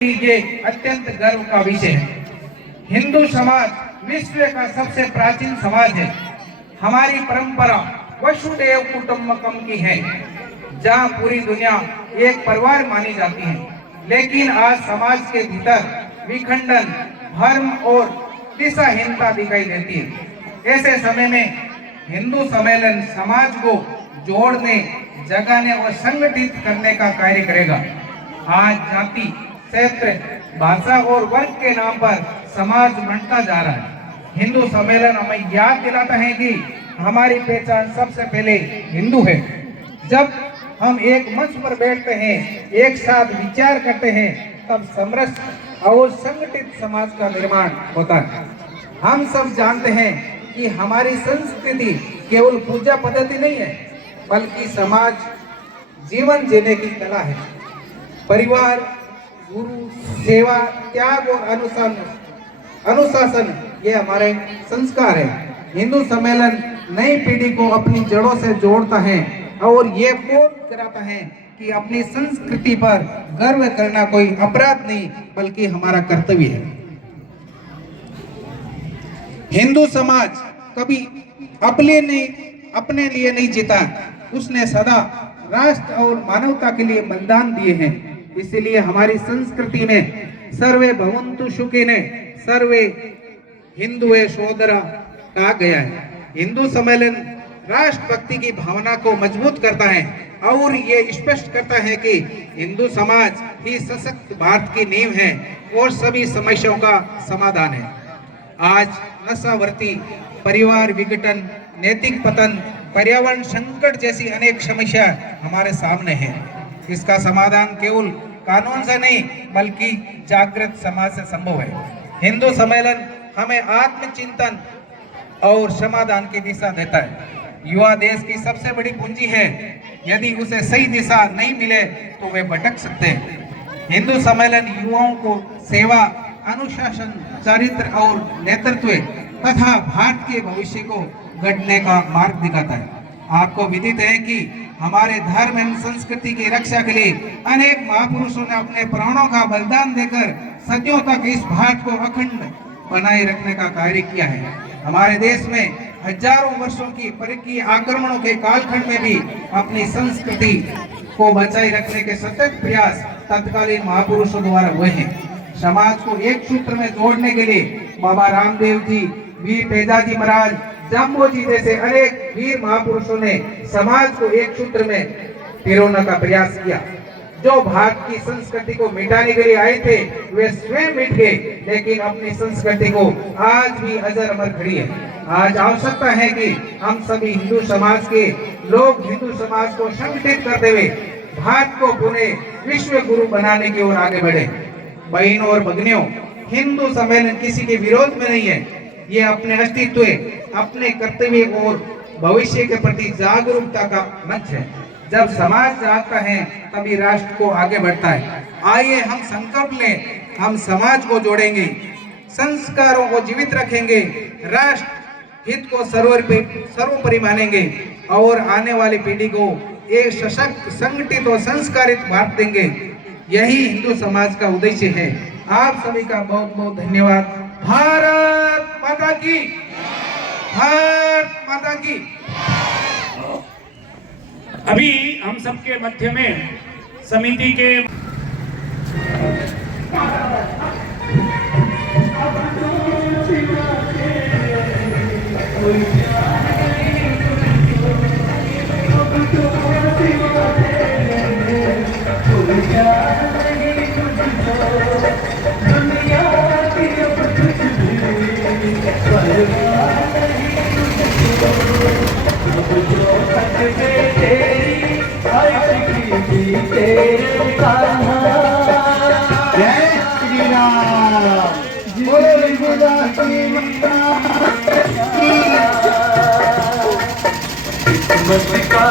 ये अत्यंत गर्व का विषय है। हिंदू समाज विश्व का सबसे प्राचीन समाज है। हमारी परंपरा वसुदेव कुटुंबकम की है, जहाँ पूरी दुनिया एक परिवार मानी जाती है। लेकिन आज समाज के भीतर विखंडन, धर्म और दिशाहीनता दिखाई देती है। ऐसे समय में हिंदू सम्मेलन समाज को जोड़ने, जगाने और संगठित करने का कार्य करेगा। आज जाति, क्षेत्र, भाषा और वर्ग के नाम पर समाज बढ़ता जा रहा है। हिंदू सम्मेलन हमें याद दिलाता है कि हमारी पहचान सबसे पहले हिंदू है। जब हम एक मंच पर बैठते हैं, एक साथ विचार करते हैं, तब समरस और संगठित समाज का निर्माण होता है। हम सब जानते हैं कि हमारी संस्कृति केवल पूजा पद्धति नहीं है, बल्कि समाज जीवन जीने की कला है। परिवार, गुरु, सेवा, त्याग और अनुशासन ये हमारे संस्कार है। हिंदू सम्मेलन नई पीढ़ी को अपनी जड़ों से जोड़ता है और ये बोध कराता है कि अपनी संस्कृति पर गर्व करना कोई अपराध नहीं, बल्कि हमारा कर्तव्य है। हिंदू समाज कभी अपने लिए नहीं जीता, उसने सदा राष्ट्र और मानवता के लिए बलिदान दिए हैं। इसलिए हमारी संस्कृति में सर्वे भवन्तु सुखिनः, सर्वे हिंदुए सोदरा कहा गया है। हिंदू सम्मेलन राष्ट्रभक्ति की भावना को मजबूत करता है और ये स्पष्ट करता है कि हिंदू समाज ही सशक्त भारत की नींव है और सभी समस्याओं का समाधान है। आज नशावर्ती, परिवार विघटन, नैतिक पतन, पर्यावरण संकट जैसी अनेक समस्या हमारे सामने है। इसका समाधान केवल कानून से नहीं, बल्कि जागृत समाज से संभव है। हिंदू सम्मेलन हमें आत्मचिंतन और समाधान की दिशा देता है। युवा देश की सबसे बड़ी पूंजी है। यदि उसे सही दिशा नहीं मिले तो वे भटक सकते हैं। हिंदू सम्मेलन युवाओं को सेवा, अनुशासन, चरित्र और नेतृत्व तथा भारत के भविष्य को गढ़ने का मार्ग दिखाता है। आपको विदित है कि हमारे धर्म एवं संस्कृति की रक्षा के लिए अनेक महापुरुषों ने अपने प्राणों का बलिदान देकर सदियों तक इस भारत को अखंड बनाए रखने का कार्य किया है। हमारे देश में हजारों वर्षों की परकीय आक्रमणों के कालखंड में भी अपनी संस्कृति को बचाए रखने के सतत प्रयास तत्कालीन महापुरुषों द्वारा हुए हैं। समाज को एक सूत्र में जोड़ने के लिए बाबा रामदेव जी, वीर तेजाजी महाराज, जाम्बो जी जैसे अनेक वीर महापुरुषों ने समाज को एक सूत्र में पिरोने का प्रयास किया। जो भारत की संस्कृति को मिटाने के लिए आए थे, वे स्वयं मिट गए, लेकिन अपनी संस्कृति को आज भी अजर अमर खड़ी है। आज आवश्यकता है कि हम सभी हिंदू समाज के लोग हिंदू समाज को संगठित करते हुए भारत को पुनः विश्व गुरु बनाने की ओर आगे बढ़े। बहनों और भगिनियों, हिंदू सम्मेलन किसी के विरोध में नहीं है। ये अपने अस्तित्व, अपने कर्तव्य और भविष्य के प्रति जागरूकता का मंच है। जब समाज जागता है, तभी राष्ट्र को आगे बढ़ता है। आइए हम संकल्प लें, हम समाज को जोड़ेंगे, संस्कारों को जीवित रखेंगे, राष्ट्र हित को सर्वोपरि मानेंगे और आने वाली पीढ़ी को एक सशक्त, संगठित और संस्कारित भारत देंगे। यही हिंदू समाज का उद्देश्य है। आप सभी का बहुत बहुत धन्यवाद। भारत माता की, भारत माता की। अभी हम सबके मध्य में समिति के मस्ती का